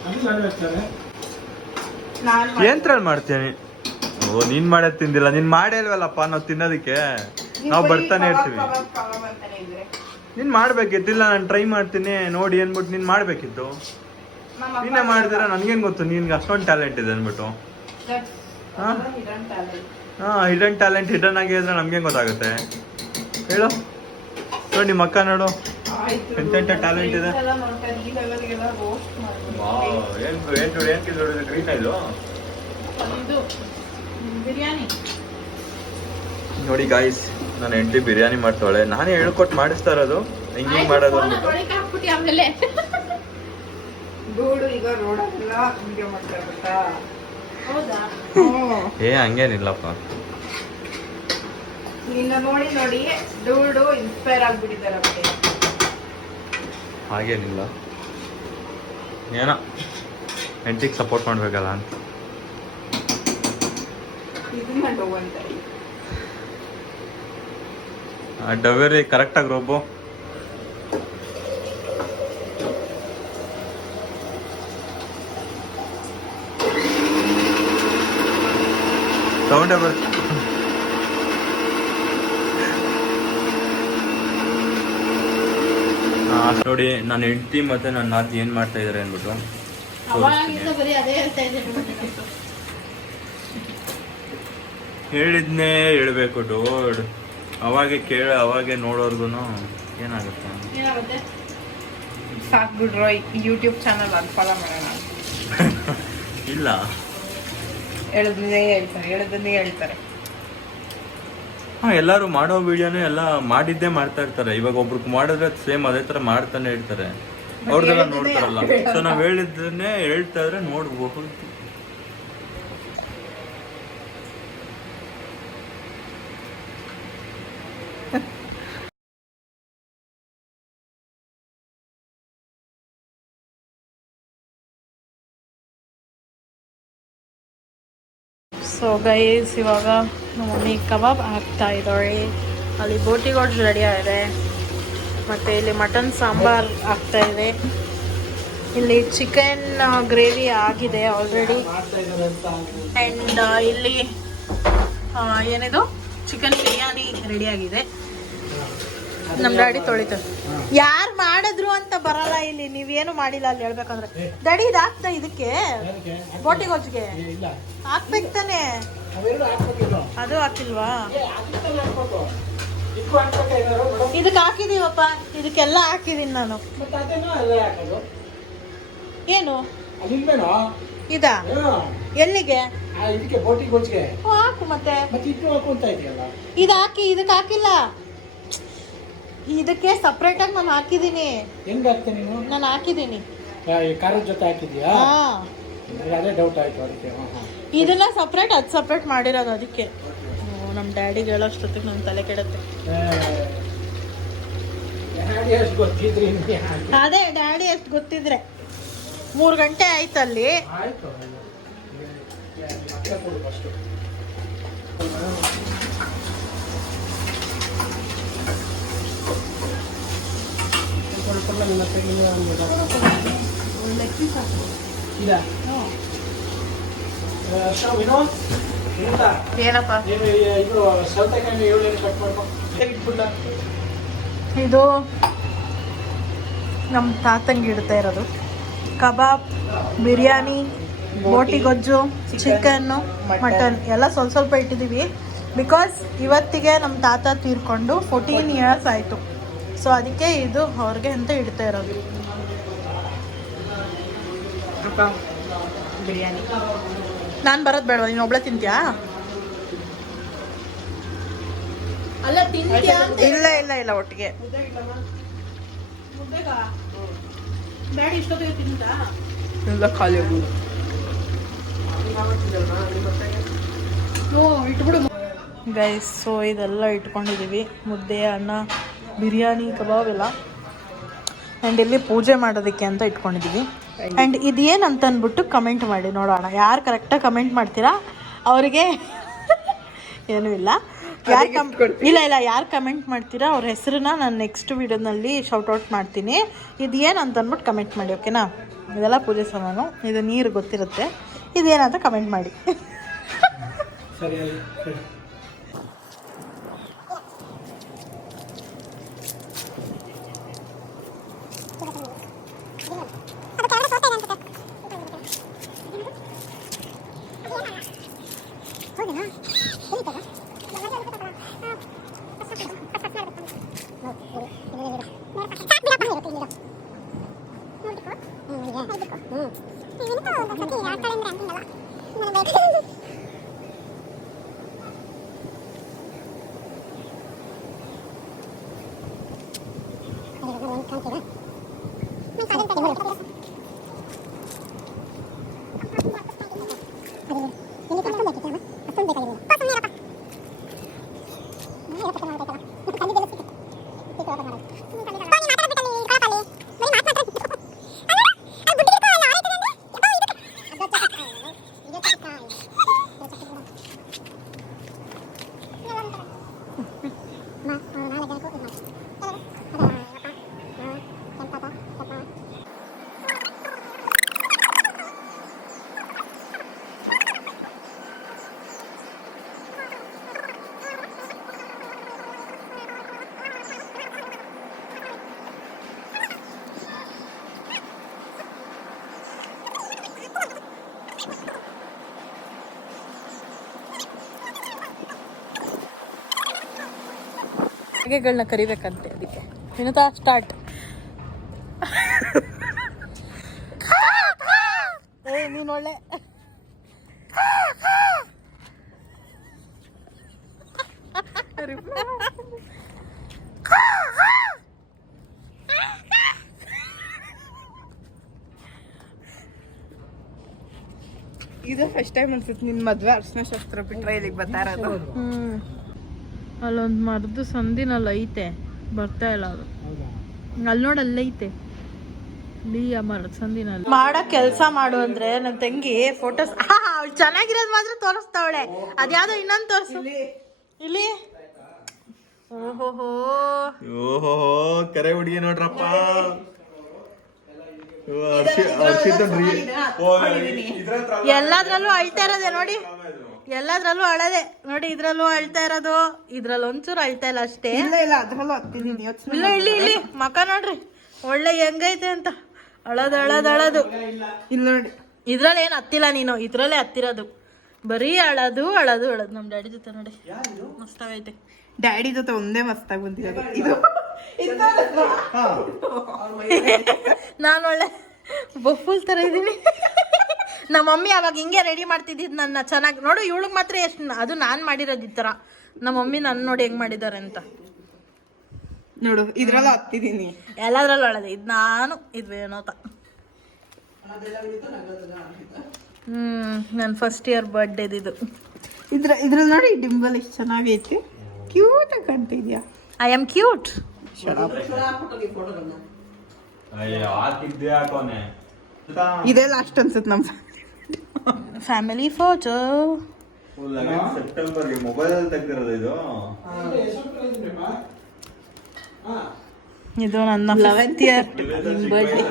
ಏನ್ತ್ರಲ್ಲಿ ಮಾಡ್ತೀನಿ? ಓ ನೀನ್ ಮಾಡೋದ್ ತಿಂದಿಲ್ಲ, ನೀನ್ ಮಾಡೇ ಇಲ್ವಲ್ಲಪ್ಪ ನಾವು ತಿನ್ನೋದಕ್ಕೆ. ನಾವು ಬರ್ತಾನೆ ಇರ್ತೀವಿ. ಕಬಾಬ್ ಅಂತಾನೆ ಇದ್ರೆ ನೀನ್ ಮಾಡ್ಬೇಕಿತ್ತಿಲ್ಲ, ನಾನು ಟ್ರೈ ಮಾಡ್ತೀನಿ ನೋಡಿ ಅನ್ಬಿಟ್ಟು ನೀನ್ ಮಾಡ್ಬೇಕಿತ್ತು. ನೀನೇ ಮಾಡಿದ್ರೆ ನನ್ಗೇನ್ ಗೊತ್ತು ನಿನ್ಗೆ ಅಷ್ಟೊಂದು ಟ್ಯಾಲೆಂಟ್ ಇದೆ ಅನ್ಬಿಟ್ಟು. ಹಿಡನ್ ಟ್ಯಾಲೆಂಟ್ ಹಿಡನ್ ಆಗಿ ಇದ್ರೆ ನಮ್ಗೆ ಗೊತ್ತಾಗುತ್ತೆ ಹೇಳು. ನೋಡಿ ನಿಮ್ಮ ಅಕ್ಕ ನೋಡು ಎಂತೆಂತ ಟ್ಯಾಲೆಂಟ್ ಇದೆ. ನೋಡಿ ಗಾಯ್ಸ್, ನಾನು ಹೆಂಡತಿ ಬಿರಿಯಾನಿ ಮಾಡ್ತಾಳೆ. ನಾನೇ ಹೇಳ್ಕೊಟ್ಟು ಮಾಡಿಸ್ತಾ ಇರೋದು ಹಿಂಗೆ ಮಾಡೋದು ಆಮೇಲೆ ಗೂಡು ಈಗ ರೋಡಲ್ಲೆಲ್ಲ ವಿಡಿಯೋ ಮಾಡ್ತಾ ಇರ್ಬೇಕಾ? ಹೌದಾ? ಏ ಹಂಗೇನಿಲ್ಲಪ್ಪ. ನಿನ್ನ ನೋಡಿ ನೋಡಿ ಡೂಡು ಇನ್ಸ್ಪೈರ್ ಆಗ್ಬಿಟ್ಟಿದ್ದಾರೆ ಅವರಿಗೆ. ಹಾಗೇನಿಲ್ಲ, ಏನೋ ಹೆಂಡತಿಗೆ ಸಪೋರ್ಟ್ ಮಾಡ್ಬೇಕಲ್ಲ ಅಂತ. ಇದನ್ನ ಡೋ ಅಂತಾರೆ. ಡವೆರಿ ಕರೆಕ್ಟಾಗಿ ರೋಬೋ. ತಗೊಂಡೆ ಬರ್ತೀನಿ. ನೋಡಿ ನನ್ನ ಹೆಂಡತಿ ಮತ್ತೆ ನನ್ನ ನಾದಿ ಏನ್ ಮಾಡ್ತಾ ಇದಾರೆ ಅನ್ಬಿಟ್ಟು ಹೇಳಿದ್ನೇ ಹೇಳ್ಬೇಕು ಡೋಡ್. ಅವಾಗೆ ಕೇಳ ಅವಾಗೆ ನೋಡೋರ್ಗು ಏನಾಗುತ್ತೆ. ಸಾಕ್ ಬಿಡ್ರೋ, ಯೂಟ್ಯೂಬ್ ಚಾನಲ್ ಅನ್ಫಾಲೋ ಮಾಡೋಣ. ಇಲ್ಲ, ಹೇಳೋದನ್ನೇ ಹೇಳ್ತಾರೆ. ಹಾ, ಎಲ್ಲಾರು ಮಾಡೋ ವಿಡಿಯೋನೇ ಎಲ್ಲ ಮಾಡಿದ್ದೇ ಮಾಡ್ತಾ ಇರ್ತಾರೆ. ಇವಾಗ ಒಬ್ರಿಗೆ ಮಾಡಿದ್ರೆ ಸೇಮ್ ಅದೇ ತರ ಮಾಡ್ತಾನೆ ಇರ್ತಾರೆ. ಅವ್ರದೆಲ್ಲ ನೋಡ್ತಾರಲ್ಲ. ಸೊ ನಾವ್ ಹೇಳಿದ್ದನ್ನೇ ಹೇಳ್ತಾ ಇದ್ರೆ ನೋಡ್ಬಹುದು. ಸೊ ಗೈಸ್, ಇವಾಗ ನಮ್ಮ ಮಮ್ಮಿ ಕಬಾಬ್ ಹಾಕ್ತಾ ಇದ್ದಾಳೆ. ಅಲ್ಲಿ ಬೋಟಿಗೋಡ್ಸ್ ರೆಡಿ ಆಗಿದೆ. ಮತ್ತು ಇಲ್ಲಿ ಮಟನ್ ಸಾಂಬಾರ್ ಆಗ್ತಾ ಇದೆ. ಇಲ್ಲಿ ಚಿಕನ್ ಗ್ರೇವಿ ಆಗಿದೆ ಆಲ್ರೆಡಿ. ಆ್ಯಂಡ್ ಇಲ್ಲಿ ಏನಿದು ಚಿಕನ್ ಬಿರಿಯಾನಿ ರೆಡಿ ಆಗಿದೆ. ನಮ್ಮ ಡ್ಯಾಡಿ ತೊಳಿತಾರೆ. ಯಾರು ಮಾಡಿದ್ರು ಅಂತ ಬರಲ್ಲ ಇಲ್ಲಿ. ನೀವೇನು ಮಾಡಿಲ್ಲ ಅಲ್ಲಿ ಹೇಳ್ಬೇಕಂದ್ರೆ. ಡ್ಯಾಡಿ ಇದು ಹಾಕ್ತಾ ಇದಕ್ಕೆ ಬೋಟಿಗೋಜ್ಗೆ ಹಾಕ್ಬೇಕು ತಾನೆ? ಅದು ಹಾಕಿಲ್ವಾ? ಇದಕ್ಕೆ ಹಾಕಿದೀವಪ್ಪ, ಇದಕ್ಕೆಲ್ಲ ಹಾಕಿದೀನಿ ನಾನು. ಏನು ಇದಾ? ಎಲ್ಲಿಗೆ ಹಾಕು ಮತ್ತೆ. ಇದು ಹಾಕಿ, ಇದಕ್ಕೆ ಹಾಕಿಲ್ಲ. ಇದಕ್ಕೆ ಸಪ್ರೇಟ್ ಆಗಿ ನಾನು ಹಾಕಿದೀನಿ. ಹೆಂಗ್ ಹಾಕ್ತೆ ನೀನು? ನಾನು ಹಾಕಿದೀನಿ. ಖಾರದ ಜೊತೆ ಹಾಕಿದ್ಯಾ? ಅದೇ ಡೌಟ್ ಆಯ್ತು ಅದಕ್ಕೆ. ಇದನ್ನ ಸಪ್ರೇಟ್, ಅದು ಸಪ್ರೇಟ್ ಮಾಡಿರೋದು ಅದಕ್ಕೆ. ನಮ್ಮ ಡ್ಯಾಡಿಗೆ ಹೇಳೋಷ್ಟೊತ್ತಿಗೆ ನನ್ನ ತಲೆ ಕೆಡುತ್ತೆ. ಅದೇ ಡ್ಯಾಡಿ ಎಷ್ಟು ಗೊತ್ತಿದ್ರೆ 3 ಗಂಟೆ ಆಯ್ತಲ್ಲಿ. ಏನಪ್ಪ ಇದು? ನಮ್ಮ ತಾತಂಗೆ ಇಡ್ತಾ ಇರೋದು ಕಬಾಬ್, ಬಿರಿಯಾನಿ, ಬೋಟಿ ಗೊಜ್ಜು, ಚಿಕನ್ನು, ಮಟನ್ ಎಲ್ಲ ಸ್ವಲ್ಪ ಸ್ವಲ್ಪ ಇಟ್ಟಿದ್ದೀವಿ. ಬಿಕಾಸ್ ಇವತ್ತಿಗೆ ನಮ್ಮ ತಾತ ತೀರ್ಕೊಂಡು 14 ಇಯರ್ಸ್ ಆಯಿತು. ಸೊ ಅದಕ್ಕೆ ಇದು ಅವ್ರಿಗೆ ಅಂತ ಇಡ್ತಾ ಇರೋದು. ಬಿರಿಯಾನಿ ನಾನು ಬರೋದು ಬೇಡವಾ? ನೀನು ಒಬ್ಳೆ ತಿಂತೀಯಾ? ಅಲ್ಲ ತಿಂತೀಯಾ? ಇಲ್ಲ ಇಲ್ಲ ಇಲ್ಲ, ಒಟ್ಟಿಗೆ ಇಷ್ಟೊತ್ತಿಗೆ ತಿಂತಾ ಎಲ್ಲ ಖಾಲಿ ಇಟ್ಬಿಡು ಗೈಸ್. ಸೊ ಇದೆಲ್ಲ ಇಟ್ಕೊಂಡಿದ್ದೀವಿ, ಮುದ್ದೆ, ಅನ್ನ, ಬಿರಿಯಾನಿ, ಕಬಾಬ್ ಎಲ್ಲ. ಆ್ಯಂಡ್ ಇಲ್ಲಿ ಪೂಜೆ ಮಾಡೋದಕ್ಕೆ ಅಂತ ಇಟ್ಕೊಂಡಿದ್ದೀವಿ. ಆ್ಯಂಡ್ ಇದೇನಂತ ಅಂದ್ಬಿಟ್ಟು ಕಮೆಂಟ್ ಮಾಡಿ ನೋಡೋಣ. ಯಾರು ಕರೆಕ್ಟಾಗಿ ಕಮೆಂಟ್ ಮಾಡ್ತೀರಾ ಅವರಿಗೆ ಏನೂ ಇಲ್ಲ. ಇಲ್ಲ ಇಲ್ಲ, ಯಾರು ಕಮೆಂಟ್ ಮಾಡ್ತೀರಾ ಅವ್ರ ಹೆಸರನ್ನ ನಾನು ನೆಕ್ಸ್ಟ್ ವೀಡಿಯೋನಲ್ಲಿ ಶೌಟ್ಔಟ್ ಮಾಡ್ತೀನಿ. ಇದೇನಂತ ಅಂದ್ಬಿಟ್ಟು ಕಮೆಂಟ್ ಮಾಡಿ, ಓಕೆನಾ? ಇದೆಲ್ಲ ಪೂಜೆ ಸಾಮಾನು. ಇದು ನೀರು ಗೊತ್ತಿರುತ್ತೆ. ಇದೇನಂತ ಕಮೆಂಟ್ ಮಾಡಿ. ಸರಿ. ಹಾಗೆಗಳನ್ನ ಕರಿಬೇಕಂತೆ ಅದಕ್ಕೆ ವಿನುತಾ ಸ್ಟಾರ್ಟ್. ನೀನು ಒಳ್ಳೆ ಇದು ಫಸ್ಟ್ ಟೈಮ್ ಅನ್ಸುತ್ತೆ ನಿನ್ ಮದ್ವೆ ಅರ್ಶನ ಶಾಸ್ತ್ರ ಬಿಟ್ರೆ ಇಲ್ಲಿಗೆ ಬರ್ತಾ ಇರೋದು. ಅಲ್ಲೊಂದು ಮರದ್ದು ಸಂದಿನಲ್ಲಿ ಐತೆ, ಬರ್ತಾ ಇಲ್ಲ ಅದು. ಅಲ್ಲಿ ನೋಡಿ ಅಲ್ಲೈತೆ ಆ ಮರದ ಸಂದಿನಲ್ಲಿ. ಮಾಡೋ ಕೆಲಸ ಮಾಡು ಅಂದ್ರೆ ನನ್ನ ತಂಗಿ ಫೋಟೋಸ್ ಅವಳು ಚೆನ್ನಾಗಿರೋದು ಮಾತ್ರ ತೋರಿಸ್ತಾವಳೆ. ಅದ್ಯಾವ್ದೋ ಇನ್ನೊಂದು ತೋರಿಸು ಇಲ್ಲಿ. ಓಹೋ ಓಹೋ ಕರೆ ಹುಡುಗಿ ನೋಡ್ರಪ್ಪ. ಎಲ್ಲದ್ರಲ್ಲೂ ಅಳ್ತಾ ಇರೋದೆ ನೋಡಿ, ಎಲ್ಲದ್ರಲ್ಲೂ ಅಳದೆ ನೋಡಿ. ಇದ್ರಲ್ಲೂ ಅಳ್ತಾ ಇರೋದು, ಇದ್ರಲ್ಲಿ ಒಂಚೂರು ಅಳ್ತಾ ಇಲ್ಲ ಅಷ್ಟೇ. ಇಲ್ಲ ಅದ್ರಲ್ಲೂ ಹತ್ತಿದೀನಿ. ಇಲ್ಲ ಇಲ್ಲಿ ಮಕ ನೋಡ್ರಿ ಒಳ್ಳೆ ಹೆಂಗೈತೆ ಅಂತ. ಅಳದು ಇಲ್ಲಿ ನೋಡಿ, ಇದ್ರಲ್ಲಿ ಏನು ಹತ್ತಿಲ್ಲ ನೀನು, ಇದ್ರಲ್ಲೇ ಹತ್ತಿರೋದು. ಬರೀ ಅಳದು ನಮ್ ಡ್ಯಾಡಿ ಜೊತೆ ನೋಡಿ ಮಸ್ತಾಗೈತೆ. ಡ್ಯಾಡಿ ಜೊತೆ ಒಂದೇ ಮಸ್ತಾಗಿ ಬಂದಿರೋದು ಇದು. ನಾನು ಒಳ್ಳೆ ಬಫುಲ್ ತರ ಇದ್ದೀನಿ. ನಮ್ಮ ಮಮ್ಮಿ ಅವಾಗ ಹಿಂಗೆ ರೆಡಿ ಮಾಡ್ತಿದ್ದಿದ್ದು ನನ್ನ ಚೆನ್ನಾಗಿ ನೋಡು. ಇವಳಿಗೆ ಮಾತ್ರ ಎಷ್ಟು, ಅದು ನಾನು ಮಾಡಿರೋದು ಈ ಥರ. ನಮ್ಮ ಮಮ್ಮಿ ನನ್ನ ನೋಡಿ ಹೆಂಗ್ ಮಾಡಿದ್ದಾರೆ ಅಂತ ನೋಡು. ಇದ್ರಲ್ಲ ಹತ್ತಿದೀನಿ, ಎಲ್ಲದ್ರಲ್ಲೂ ಒಳ್ಳೇದು. ಇದು ನಾನು ಇದು ಏನೋತ. ನನ್ನ ಫಸ್ಟ್ ಇಯರ್ ಬರ್ಡೇದಿದು. ಇದ್ರಲ್ಲಿ ನೋಡಿ ಡಿಂಬಲ್ ಎಷ್ಟು ಚೆನ್ನಾಗೈತಿ, ಕ್ಯೂಟ್ ಆಗಿ ಕಾಣ್ತಿದ್ಯಾ. I am cute. ಇದೇ ಲಾಸ್ಟ್ ಅನ್ಸುತ್ತೆ ನಮ್ಮ ಫ್ಯಾಮಿಲಿ ಫೋಟೋ. ಸೆಪ್ಟೆಂಬರ್ಗೆ ಮೊಬೈಲ್ ಅಲ್ಲಿ ತೆಗ್ದಿರೋದು ಇದು. ಇದು ನನ್ನ 11th year birthday,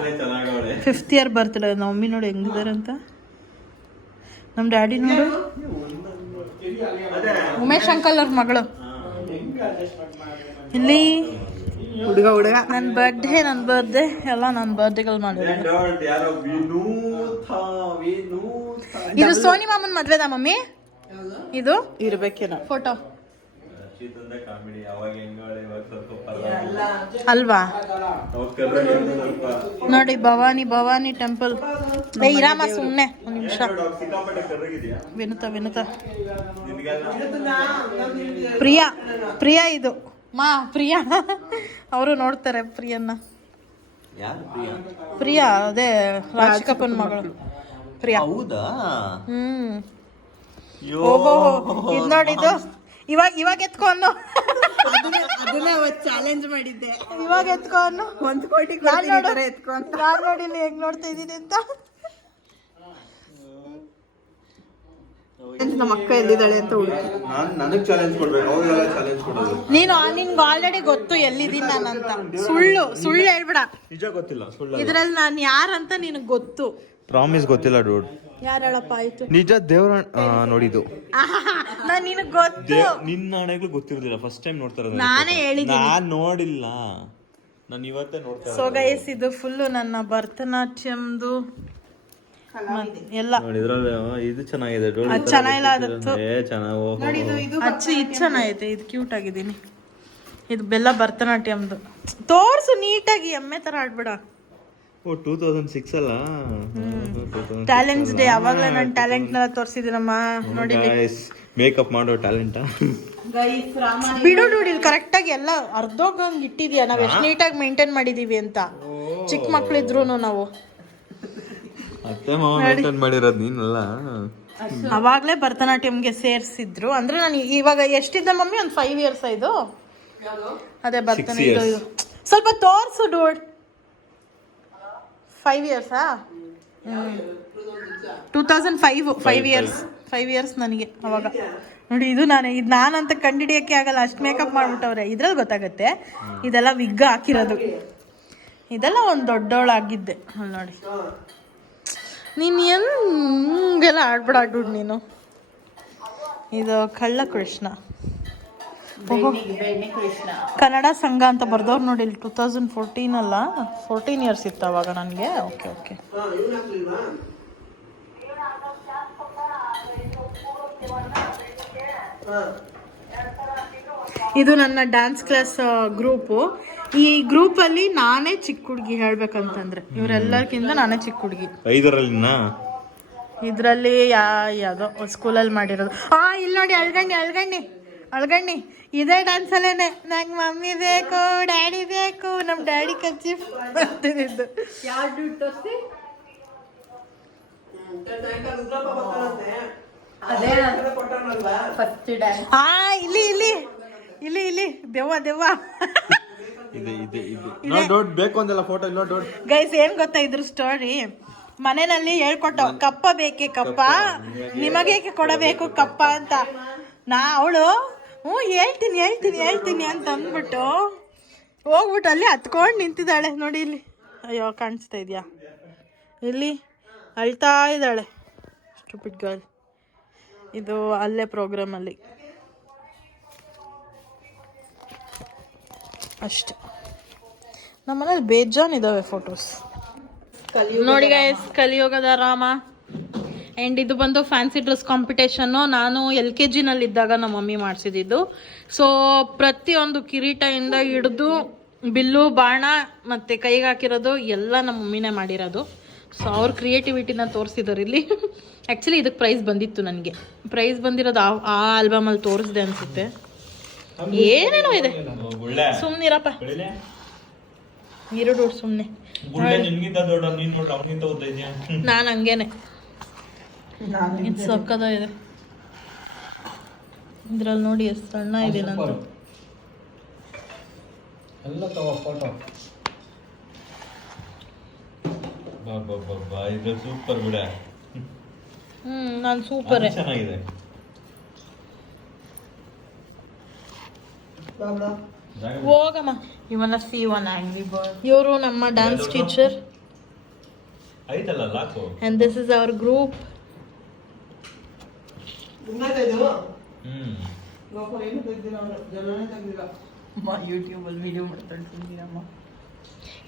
5th year birthday. ನಮ್ಮ ಮಮ್ಮಿ ನೋಡಿ ಹೆಂಗಿದ್ದಾರೆ ಅಂತ. ನಮ್ಮ ಡ್ಯಾಡಿ ನೋಡು, ಉಮೇಶ್ ಅಂಕಲ್ ಅವ್ರ ಮಗಳು. ಇಲ್ಲಿ ಹುಡುಗ ನನ್ನ ಬರ್ಡೇ ಎಲ್ಲ ನನ್ನ ಬರ್ಡೇಗಳು ಮಾಡಿದ್ರು. ಇದು ಸೋನಿ ಮಾಮನ್ ಮದ್ವೆದ ಮಮ್ಮಿ, ಇದು ಇರ್ಬೇಕೇನೋ ಫೋಟೋ ಅಲ್ವಾ? ನೋಡಿ ಭವಾನಿ ಟೆಂಪಲ್. ಇರಾಮ ಸುಮ್ನೆ ಒಂದ್ ನಿಮಿಷ. ವಿನುತಾ ಪ್ರಿಯಾ ಇದು ಪ್ರಿಯಾ ಅವರು ನೋಡ್ತಾರೆ ಪ್ರಿಯನ್ನ. ಪ್ರಿಯಾ ಅದೇ ರಾಜಕಪ್ಪನ್ ಮಗಳು ಪ್ರಿಯಾ. ಹೌದಾ? ಓಹೋ ಇದು ನೋಡಿದ್ದು. ಇವಾಗ ಎತ್ಕೊ ಅನ್ನೋ. ಅದನ್ನ ಚಾಲೆಂಜ್ ಮಾಡಿದ್ದೆ. ಇವಾಗ ಎತ್ಕೊ ಅನ್ನೋ. 1 ಕೋಟಿ ಎತ್ಕೊ ಅಂತ. ನಾನು ನೋಡಿಲ್ಲ ಹೆಂಗ್ ನೋಡ್ತಾ ಇದ್ದೀನಿ ಅಂತ. ನಮ್ಮ ಅಕ್ಕ ಎಲ್ಲಿದ್ದಾಳೆ ಅಂತ ಹುಡುಕಿ. ನನಗೆ ಚಾಲೆಂಜ್ ಕೊಡ್ಬೇಕು, ಅವ್ರಿಗೆಲ್ಲ ಚಾಲೆಂಜ್ ಕೊಡೋದು. ನಿನ್ಗೆ ಆಲ್ರೆಡಿ ಗೊತ್ತು ಎಲ್ಲಿದ್ದೀನಿ ನಾನಂತ. ಸುಳ್ಳು ಹೇಳ್ಬೇಡ. ನಿಜ ಗೊತ್ತಿಲ್ಲ, ಸುಳ್ಳು. ಇದ್ರಲ್ಲಿ ನಾನು ಯಾರಂತ ನಿನಗೆ ಗೊತ್ತು. ಪ್ರಾಮಿಸ್ ಗೊತ್ತಿಲ್ಲ ಡೂಡ್. ಯಾರು ಹೇಳಪ್ಪ? ಆಯ್ತು ನಿಜ ದೇವ್ರ ನೋಡಿದ್ದು. ನಾನು ನಿನಗೆ ಗೊತ್ತು. ನಿನ್ನ ನಾಣೆಗಳು ಗೊತ್ತಿರೋದಿಲ್ಲ, ಫಸ್ಟ್ ಟೈಮ್ ನೋಡ್ತಾ ಇರೋದು. ನಾನೇ ಹೇಳಿದ್ದೀನಿ. ನಾನು ನೋಡಿಲ್ಲ, ನಾನು ಇವತ್ತೇ ನೋಡ್ತಾ ಇರೋದು. ಸೊ ಗೈಸ್ ಇದು ಫುಲ್ಲು ನನ್ನ ಭರತನಾಟ್ಯಮ್ದು ಎಲ್ಲ. ನೋಡಿ ಇದ್ರಲ್ಲಿ ಇದು ಚೆನ್ನಾಗಿದೆ. ಅದು ಚೆನ್ನಾಗಿಲ್ಲ, ಅದತ್ತು ಇದು ಚೆನ್ನಾಗೈತೆ. ಇದು ಕ್ಯೂಟ್ ಆಗಿದ್ದೀನಿ. ಇದು ಬೆಲ್ಲ ಭರತನಾಟ್ಯಮ್ದು. ತೋರ್ಸು ನೀಟಾಗಿ, ಎಮ್ಮೆ ತರ ಆಡ್ಬೇಡ. ಓ 2006 ಅಲ್ಲ ಟ್ಯಾಲೆಂಟ್ಸ್ ಡೇ ಅವಾಗಲೇ ನನ್ನ ಟ್ಯಾಲೆಂಟ್ನೆಲ್ಲ ತೋರಿಸಿದ್ದೀನಮ್ಮ ನೋಡಿ ಮೇಕಪ್ ಮಾಡೋ ಟ್ಯಾಲೆಂಟಾ ಬಿಡು ನೋಡಿ ಕರೆಕ್ಟಾಗಿ ಎಲ್ಲ ಅರ್ಧೋಗಂಗೆ ಇಟ್ಟಿದ್ಯಾ ನಾವು ಎಷ್ಟು ನೀಟಾಗಿ ಮೇಂಟೈನ್ ಮಾಡಿದೀವಿ ಅಂತ ಚಿಕ್ಕ ಮಕ್ಳಿದ್ರು ನಾವು ಅತ್ತೆ ಮಾವ ಮೇಂಟೈನ್ ಮಾಡಿರೋದು ನೀನಲ್ಲ ಅವಾಗಲೇ ಭರತನಾಟ್ಯಂಗೆ ಸೇರಿಸಿದ್ರು ಅಂದ್ರೆ ನಾನು ಇವಾಗ ಎಷ್ಟಿದ್ದೆ ಮಮ್ಮಿ ಒಂದು 5 ಇಯರ್ಸ್ ಇದು ಅದೇ ಭರತನಾಟ್ಯ ಇದು ಸ್ವಲ್ಪ ತೋರಿಸು ಡೂಡ್ 5 ಇಯರ್ಸಾ 2005 5 ಇಯರ್ಸ್ ನನಗೆ ಅವಾಗ ನೋಡಿ ಇದು ನಾನಂತ ಕಂಡಿಡಿಯೋಕ್ಕೆ ಆಗಲ್ಲ ಅಷ್ಟು ಮೇಕಪ್ ಮಾಡ್ಬಿಟ್ಟವ್ರೆ ಇದ್ರಲ್ಲಿ ಗೊತ್ತಾಗುತ್ತೆ ಇದೆಲ್ಲ ವಿಗ್ ಹಾಕಿರೋದು ಇದೆಲ್ಲ ಒಂದು ದೊಡ್ಡವಳಾಗಿದ್ದೆ ಅಲ್ಲಿ ನೋಡಿ ನೀನು ಹೆಂಗೆಲ್ಲ ಆಡ್ಬಿಡ ಆಡ್ಬಿಡು ನೀನು ಇದು ಕಳ್ಳ ಕೃಷ್ಣ ಕನ್ನಡ ಸಂಘ ಅಂತ ಬರ್ದವ್ರು ನೋಡಿ ಇಲ್ಲಿ 2014 ಅಲ್ಲ 14 ಇಯರ್ಸ್ ಇತ್ತು ಅವಾಗ ನನಗೆ ಓಕೆ ಇದು ನನ್ನ ಡ್ಯಾನ್ಸ್ ಕ್ಲಾಸ್ ಗ್ರೂಪು ಈ ಗ್ರೂಪಲ್ಲಿ ನಾನೇ ಚಿಕ್ಕ ಹುಡುಗಿ ಹೇಳ್ಬೇಕಂತಂದ್ರೆ ಇವರೆಲ್ಲರಿಗಿಂತ ನಾನೇ ಚಿಕ್ಕ ಹುಡುಗಿ ಇದರಲ್ಲಿ ಯಾವುದೋ ಸ್ಕೂಲಲ್ಲಿ ಮಾಡಿರೋದು ಇಲ್ಲಿ ನೋಡಿ ಅಳ್ಗಣ್ಣಿ ಇದೇ ಡ್ಯಾನ್ಸಲ್ಲೇನೆ ನಂಗೆ ಮಮ್ಮಿ ಬೇಕು ಡ್ಯಾಡಿ ಬೇಕು ನಮ್ಮ ಡ್ಯಾಡಿ ಕಚ್ಚಿ ಅಂತಿದ್ದು ಇಲ್ಲಿ ದೆವ್ವ ಬೇಕು ಅಂದಲ್ಲ ಫೋಟೋ ಗೈಸ್ ಏನ್ ಗೊತ್ತಾ ಇದ್ರ ಸ್ಟೋರಿ ಮನೆಯಲ್ಲಿ ಹೇಳ್ಕೊಟ್ಟ ಕಪ್ಪ ಬೇಕೆ ಕಪ್ಪ ನಿಮಗೆ ಕೊಡಬೇಕು ಕಪ್ಪ ಅಂತ ಅವಳು ಹೇಳ್ತೀನಿ ಅಂತ ಅಂದ್ಬಿಟ್ಟು ಹೋಗ್ಬಿಟ್ಟು ಅಲ್ಲಿ ಹತ್ಕೊಂಡು ನಿಂತಿದ್ದಾಳೆ ನೋಡಿ ಇಲ್ಲಿ ಅಯ್ಯೋ ಕಾಣಿಸ್ತಾ ಇದೆಯಾ ಇಲ್ಲಿ ಅಳ್ತಾ ಇದ್ದಾಳೆ ಸ್ಟುಪಿಡ್ ಗರ್ಲ್ ಇದು ಅಲ್ಲೇ ಪ್ರೋಗ್ರಾಮಲ್ಲಿ ಅಷ್ಟೆ ನಮ್ಮನೇಲಿ ಬೇಜಾನ್ ಇದಾವೆ ಫೋಟೋಸ್ ನೋಡಿ ಗೈಸ್ ಕಲಿಯುಗದ ರಾಮ ಆ್ಯಂಡ್ ಇದು ಬಂದು ಫ್ಯಾನ್ಸಿ ಡ್ರೆಸ್ ಕಾಂಪಿಟೇಷನ್ನು ನಾನು LKG ನಲ್ಲಿದ್ದಾಗ ನಮ್ಮ ಮಮ್ಮಿ ಮಾಡಿಸಿದ್ದು ಸೊ ಪ್ರತಿಯೊಂದು ಕಿರೀಟದಿಂದ ಹಿಡಿದು ಬಿಲ್ಲು ಬಾಣ ಮತ್ತು ಕೈಗೆ ಹಾಕಿರೋದು ಎಲ್ಲ ನಮ್ಮ ಮಮ್ಮಿನೇ ಮಾಡಿರೋದು ಸೊ ಅವ್ರ ಕ್ರಿಯೇಟಿವಿಟಿನ ತೋರಿಸಿದ್ದಾರೆ ಇಲ್ಲಿ ಆ್ಯಕ್ಚುಲಿ ಇದಕ್ಕೆ ಪ್ರೈಸ್ ಬಂದಿತ್ತು ನನಗೆ ಪ್ರೈಸ್ ಬಂದಿರೋದು ಆ ಆಲ್ಬಮಲ್ಲಿ ತೋರಿಸ್ದೆ ಅನಿಸುತ್ತೆ ಏನೇನೋ ಇದೆ ಸುಮ್ಮನಿರಪ್ಪ ಇರು ಸುಮ್ಮನೆ ನಾನು ಹಂಗೇನೆ ಇದು ಸಕ್ಕದ ಇದೆ ಇದ್ರಲ್ಲಿ ನೋಡಿ ಎಷ್ಟು ಸಣ್ಣ ಇದೆ ನಂದು ಸೂಪರ್ ಬಿಡ ನಾನು ಸೂಪರ್ ಚೆನ್ನಾಗಿದೆ ಹೋಗಮ್ಮ ಇವನ್ನ ಸಿ ಒನ್ ಇವರು ನಮ್ಮ dance teacher and this is our group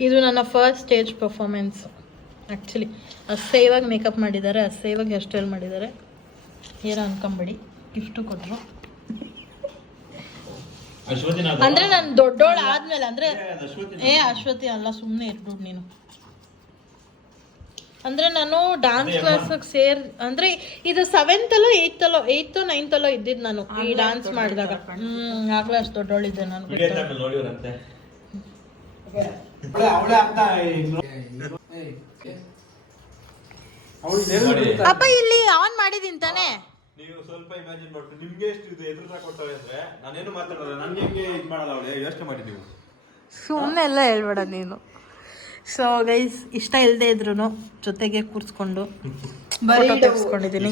ಇದು ನನ್ನ ಫಸ್ಟ್ ಸ್ಟೇಜ್ ಪರ್ಫಾರ್ಮೆನ್ಸ್ ಆ್ಯಕ್ಚುಲಿ ಅಸಹ್ಯವಾಗಿ ಮೇಕಪ್ ಮಾಡಿದ್ದಾರೆ ಅಸಹ್ಯವಾಗಿ ಹೇರ್ ಸ್ಟೈಲ್ ಮಾಡಿದ್ದಾರೆ ಏನೋ ಅನ್ಕೊಂಬೇಡಿ ಗಿಫ್ಟು ಕೊಟ್ಟರು ಅಂದ್ರೆ ನಾನು ದೊಡ್ಡೋಳು ಆದ್ಮೇಲೆ ಅಂದ್ರೆ ಅಶ್ವತಿ ಅಲ್ಲ ಸುಮ್ಮನೆ ಇರ್ಬಿಡು ನೀನು ಅಂದ್ರೆ ನಾನು ಡಾನ್ಸ್ ಕ್ಲಾಸ್ ಅಂದ್ರೆ ಇದು 7th ಅಲ್ಲೋ 8th 9th ಅಲ್ಲೋ ಇದ್ದಿದ್ದು ನಾನು ಈ ಡಾನ್ಸ್ ಮಾಡಿದಾಗ ಆಗ್ಲೇ ಅಷ್ಟು ದೊಡ್ಡೋಳಿದ್ದೆ ನಾನು ಅಪ್ಪ ಇಲ್ಲಿ ಆನ್ ಮಾಡಿದೀನಿ ತಾನೇ ನೀವು ಸ್ವಲ್ಪ ಇಮ್ಯಾಜಿನ್ ಮಾಡಿ ನಿಮ್ಗೆ ಎಷ್ಟು ಇದು ಎದುರು ಕೊಟ್ಟವೆ ಅಂದ್ರೆ ನಾನೇನು ಮಾತಾಡಲ್ಲ ನನ್ಗೆ ಹೆಂಗೆ ಇದು ಮಾಡಲ್ಲ ಅವಳು ಯೋಚನೆ ಮಾಡಿ ನೀವು ಸುಮ್ಮನೆ ಎಲ್ಲ ಹೇಳ್ಬೇಡ ನೀನು ಸೊ ಗೈಸ್ ಇಷ್ಟ ಇಲ್ಲದೆ ಇದ್ರು ಜೊತೆಗೆ ಕೂರಿಸ್ಕೊಂಡು ತೆಗೆಸ್ಕೊಂಡಿದ್ದೀನಿ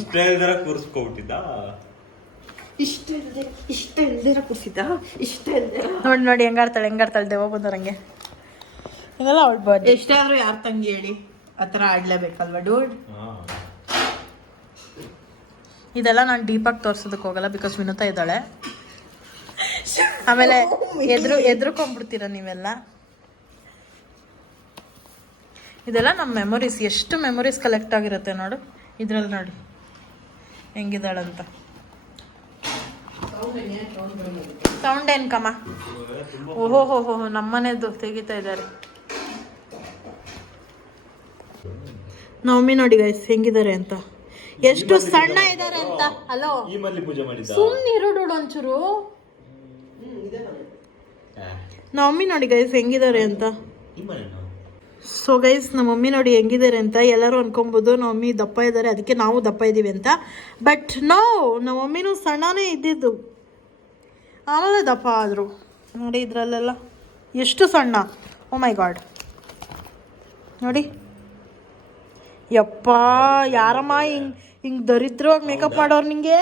ನೋಡಿ ಹೆಂಗಾಡ್ತಾಳೆ ದೇವ ಬಂದರಂಗೆ ಇದೆಲ್ಲ ಅವಳು ಬರ್ಡ್ ಎಷ್ಟಾದ್ರೂ ಯಾರ ತಂಗಿ ಹೇಳಿ ಆ ಥರ ಆಡ್ಲೇಬೇಕಲ್ವಾ ಡೂಡ್ ಇದೆಲ್ಲ ನಾನು ಡೀಪಾಗಿ ತೋರ್ಸೋದಕ್ಕೆ ಹೋಗಲ್ಲ ಬಿಕಾಸ್ ವಿನುತಾ ಇದ್ದಾಳೆ ಆಮೇಲೆ ಎದ್ರುಕೊಂಡ್ಬಿಡ್ತೀರ ನೀವೆಲ್ಲ ಇದೆಲ್ಲ ನಮ್ಮ ಮೆಮೊರೀಸ್ ಎಷ್ಟು ಮೆಮೊರೀಸ್ ಕಲೆಕ್ಟ್ ಆಗಿರುತ್ತೆ ನೋಡು ಇದ್ರಲ್ಲಿ ನೋಡಿ ಹೆಂಗಿದ್ದಾಳಂತ ಸೌಂಡ್ ಏನು ಕಮ್ಮ ಓಹೋ ನಮ್ಮನೆದು ತೆಗಿತಾ ಇದ್ದಾರೆ ನಮ್ಮಿ ನೋಡಿ ಗೈಸ್ ಹೆಂಗಿದ್ದಾರೆ ಅಂತ, ಎಷ್ಟು ಸಣ್ಣ ಇದ್ದಾರೆ ಅಂತ. ಹಲೋ ಈ ಮಲ್ಲಿ ಪೂಜೆ ಮಾಡಿದ್ದ ಸುಮ್ಮನೆ ಇರೋಡು ಒಂಚೂರು. ನಮ್ಮಿ ನೋಡಿ ಗೈಸ್ ಹೆಂಗಿದ್ದಾರೆ ಅಂತ. ಸೊ ಗೈಸ್ ನಮ್ಮ ಮಮ್ಮಿ ನೋಡಿ ಹೆಂಗಿದ್ದಾರೆ ಅಂತ. ಎಲ್ಲರೂ ಅನ್ಕೊಬೋದು ನಮ್ಮ ಮಮ್ಮಿ ದಪ್ಪ ಇದ್ದಾರೆ ಅದಕ್ಕೆ ನಾವು ದಪ್ಪ ಇದ್ದೀವಿ ಅಂತ. ಬಟ್ ನೋ, ನಮ್ಮ ಮಮ್ಮಿನೂ ಸಣ್ಣನೇ ಇದ್ದಿದ್ದು, ಆಮೇಲೆ ದಪ್ಪ ಆದರು. ನೋಡಿ ಇದರಲ್ಲೆಲ್ಲ ಎಷ್ಟು ಸಣ್ಣ. ಓ ಮೈ ಗಾಡ್, ನೋಡಿ ಯಪ್ಪ, ಯಾರಮ್ಮ ಹಿಂಗೆ ದರಿದ್ರವಾಗಿ ಮೇಕಪ್ ಮಾಡೋರು ನಿಂಗೆ?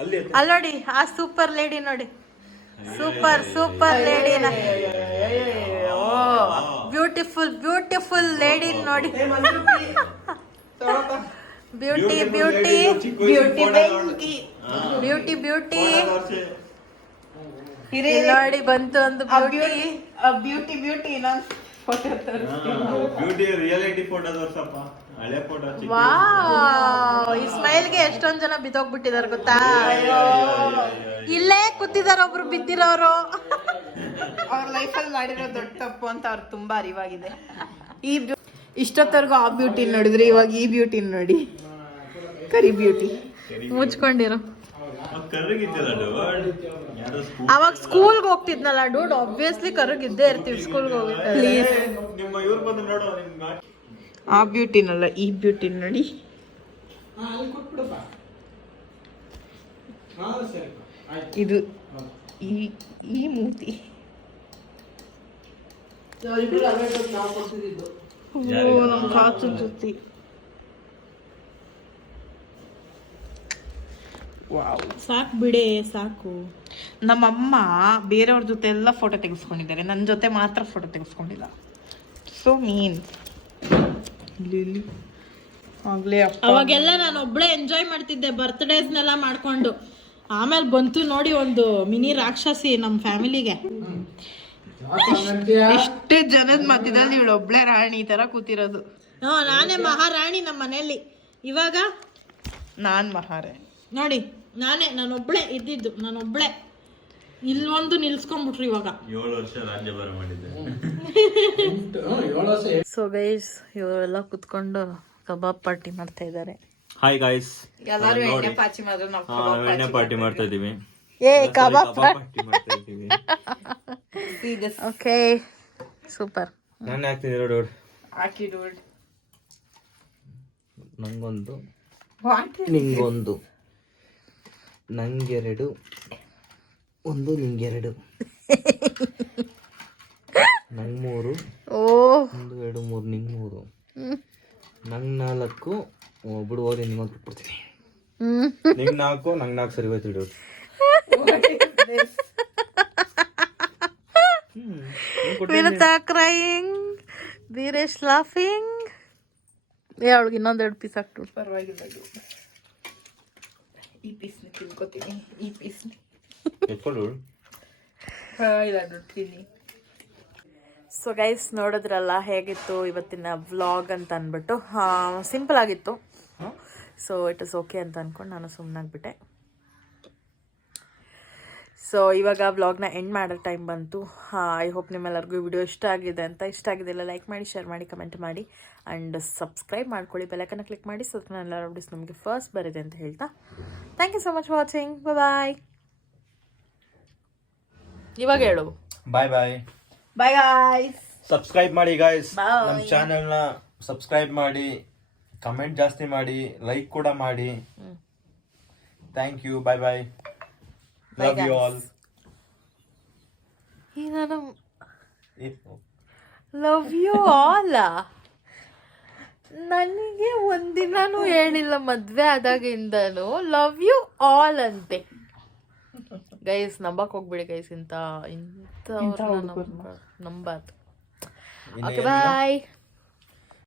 ಅಲ್ಲಿ ನೋಡಿ ಆ ಸೂಪರ್ ಲೇಡಿ ನೋಡಿ, ಸೂಪರ್ ಲೇಡಿನ, ಬ್ಯೂಟಿಫುಲ್ ಲೇಡಿ ನೋಡಿ. ಬ್ಯೂಟಿ ನೋಡಿ ಬಂತು ಒಂದು ಬ್ಯೂಟಿ ರಿಯಾಲಿಟಿ ಫೋಟೋ ತೋರ್ಸಪ್ಪ, ಹಳೆ ಫೋಟೋ. ಈ ಸ್ಮೈಲ್ಗೆ ಎಷ್ಟೊಂದ್ ಜನ ಬಿದ್ದೋಗ್ಬಿಟ್ಟಿದಾರೆ ಗೊತ್ತಾ? ಇಲ್ಲೇ ಕೂತಿದಾರ ಒಬ್ರು ಬಿದ್ದಿರೋರು. ಅವ್ರ ಲೈಫಲ್ಲಿ ಮಾಡಿರೋ ದೊಡ್ಡ ತಪ್ಪು ಅಂತ ಅವ್ರು ತುಂಬಾ ಅರಿವಾಗಿದೆ. ಇಷ್ಟೊತ್ತವರೆಗೂ ಆ ಬ್ಯೂಟಿ ನೋಡಿದ್ರೆ ಇವಾಗ ಈ ಬ್ಯೂಟಿ ನೋಡಿ, ಕರಿ ಬ್ಯೂಟಿ. ಮುಚ್ಕೊಂಡಿರೋ ಕರ್ರಗಿದ್ದಲ್ಲ ಅವಾಗ ಸ್ಕೂಲ್ಗೆ ಹೋಗ್ತಿದ್ನಲ್ಲ ಡೂಡ್, ಆಬ್ವಿಯಸ್ಲಿ ಕರ್ರಗಿದ್ದೇ ಇರ್ತೀವಿ ಸ್ಕೂಲ್ಗೆ ಹೋಗಿ. ಪ್ಲೀಸ್ ನಿಮ್ಮ ಇವ್ರು ಬಂದು ನೋಡು, ಆ ಬ್ಯೂಟಿನಲ್ಲ ಈ ಬ್ಯೂಟಿ ನೋಡಿ. ಇದು ಈ ಮೂತಿ ನಮ್ ಕಾಚು ಜೊತೆ. ಸಾಕು ಬಿಡೆ ಸಾಕು. ನಮ್ಮಮ್ಮ ಬೇರೆಯವ್ರ ಜೊತೆ ಎಲ್ಲ ಫೋಟೋ ತೆಗೆಸ್ಕೊಂಡಿದ್ದಾರೆ, ನನ್ನ ಜೊತೆ ಮಾತ್ರ ಫೋಟೋ ತೆಗೆಸ್ಕೊಂಡಿಲ್ಲ. ಸೊ ಮೀನ್ ಆಗ್ಲೇ ಅವಾಗೆಲ್ಲ ನಾನು ಒಬ್ಳೆ ಎಂಜಾಯ್ ಮಾಡ್ತಿದ್ದೆ ಬರ್ತ್ಡೇಸ್ನೆಲ್ಲ ಮಾಡ್ಕೊಂಡು. ಆಮೇಲೆ ಬಂತು ನೋಡಿ ಒಂದು ಮಿನಿ ರಾಕ್ಷಸಿ ನಮ್ಮ ಫ್ಯಾಮಿಲಿಗೆ. ಇಷ್ಟು ಜನದ ಮಧ್ಯದಲ್ಲಿ ಇವಳು ಒಬ್ಳೆ ರಾಣಿ ತರ ಕೂತಿರೋದು. ನಾನೇ ಮಹಾರಾಣಿ ನಮ್ಮ ಮನೆಯಲ್ಲಿ. ಇವಾಗ ನಾನ್ ಮಹಾರಾಣಿ ನೋಡಿ, ನಾನೊಬ್ಳೆ ಇದ್ದಿದ್ದು, ನಾನೊಬ್ಳೆ. ಇಲ್ಲೊಂದು ನಿಲ್ಸ್ಕೊಂಡ್ಬಿಟ್ರು ಇವಾಗ. 7 ವರ್ಷ ರಾಜ್ಯಭಾರ ಮಾಡಿದ್ದೆ. ಸೊ ಗೈಸ್ ಇವರೆಲ್ಲ ಕುತ್ಕೊಂಡು ಕಬಾಬ್ ಪಾರ್ಟಿ ಮಾಡ್ತಾ ಇದ್ದಾರೆ. ಹಾಯ್ ಗೈಸ್, ಎಲ್ಲರೂ ಎಣ್ಣೆ ಪಾಚಿ ಮಾಡಿದ್ರು, ನಾವು ಎಣ್ಣೆ ಪಾರ್ಟಿ ಮಾಡ್ತಾ ಇದೀವಿ. ಕಬಾಬ್ ಪಾರ್ಟಿ ಮಾಡ್ತಾ ಇದೀವಿ. Okay super. ನಾನು ಹಾಕ್ತೀನಿ ನೋಡು, ಹಾಕಿ ಡೂಡ್. ನಂಗೊಂದು, ನಿಂಗೊಂದು, ನಂಗೆರಡು, ಒಂದು ನಿಂಗೆರಡು, ನಂಗೆ 3, ಓ 1 2 3 ನಿಂಗೆ 3, ನಂಗೆ 4, ಒಬ್ರು ಹೋಗಿ ನಿಮಗೆ ಕೊಡ್ತೀನಿ. ನಿಂಗೆ 4, ನಂಗೆ 4 ಸರಿ ಹೋಯ್ತು ಇಡು. Vinutha crying, Veeresh laughing. ಅವಳಿಗೆ ಇನ್ನೊಂದೆರಡು ಪೀಸ್ ಹಾಕ್ತು. ಪರವಾಗಿಲ್ಲ, ಈ ಪೀಸ್ನ ತಿನ್ಕೋತೀನಿ, ಈ ಪೀಸ್ನ ಪರವಾಗಿಲ್ಲ ತಿನ್ನಿ. ಸೊ ಗೈಸ್ ನೋಡಿದ್ರಲ್ಲ ಹೇಗಿತ್ತು ಇವತ್ತಿನ ವ್ಲಾಗ್ ಅಂತ ಅಂದ್ಬಿಟ್ಟು. ಸಿಂಪಲ್ ಆಗಿತ್ತು. ಸೊ ಇಟ್ ಇಸ್ ಓಕೆ ಅಂತ ಅಂದ್ಕೊಂಡು ನಾನು ಸುಮ್ಮನಾಗ್ಬಿಟ್ಟೆ. ಸೊ ಇವಾಗ ವ್ಲಾಗ್ನ ಎಂಡ್ ಮಾಡೋ ಟೈಮ್ ಬಂತು. ಐ ಹೋಪ್ ನಿಮ್ಮೆಲ್ಲರಿಗೂ ವಿಡಿಯೋ ಇಷ್ಟ ಆಗಿದೆ ಅಂತ. ಇಷ್ಟ ಆಗಿದೆಲ್ಲ ಲೈಕ್ ಮಾಡಿ, ಶೇರ್ ಮಾಡಿ, ಕಮೆಂಟ್ ಮಾಡಿ ಆ್ಯಂಡ್ ಸಬ್ಸ್ಕ್ರೈಬ್ ಮಾಡ್ಕೊಳ್ಳಿ. ಬೆಲ್ಲೈಕನ್ನ ಕ್ಲಿಕ್ ಮಾಡಿ, ಸೊ ಎಲ್ಲ ವಿಡಿಯೋಸ್ ನಮಗೆ ಫಸ್ಟ್ ಬರಿದೆ ಅಂತ ಹೇಳ್ತಾ thank you so much watching. Bye. ಇವಾಗ ಹೇಳು bye bye. Bye guys. Subscribe ಮಾಡಿ ಗಾಯ್ಸ್, ನಮ್ಮ ಚಾನೆಲ್ನ ಸಬ್ಸ್ಕ್ರೈಬ್ ಮಾಡಿ, ಕಮೆಂಟ್ ಜಾಸ್ತಿ ಮಾಡಿ, ಲೈಕ್ ಕೂಡ ಮಾಡಿ. Thank you. Bye bye. Love you all. Love you all. ನನಗೆ ಒಂದಿನಾನು ಹೇಳಿಲ್ಲ ಮದ್ವೆ ಆದಾಗಿಂದನು ಲವ್ ಯು ಆಲ್ ಅಂತೆ. ಗೈಸ್ ನಂಬಕ್ ಹೋಗ್ಬಿಡಿ ಗೈಸ್, ಇಂಥ ನಂಬಾರ್ದು. Okay bye.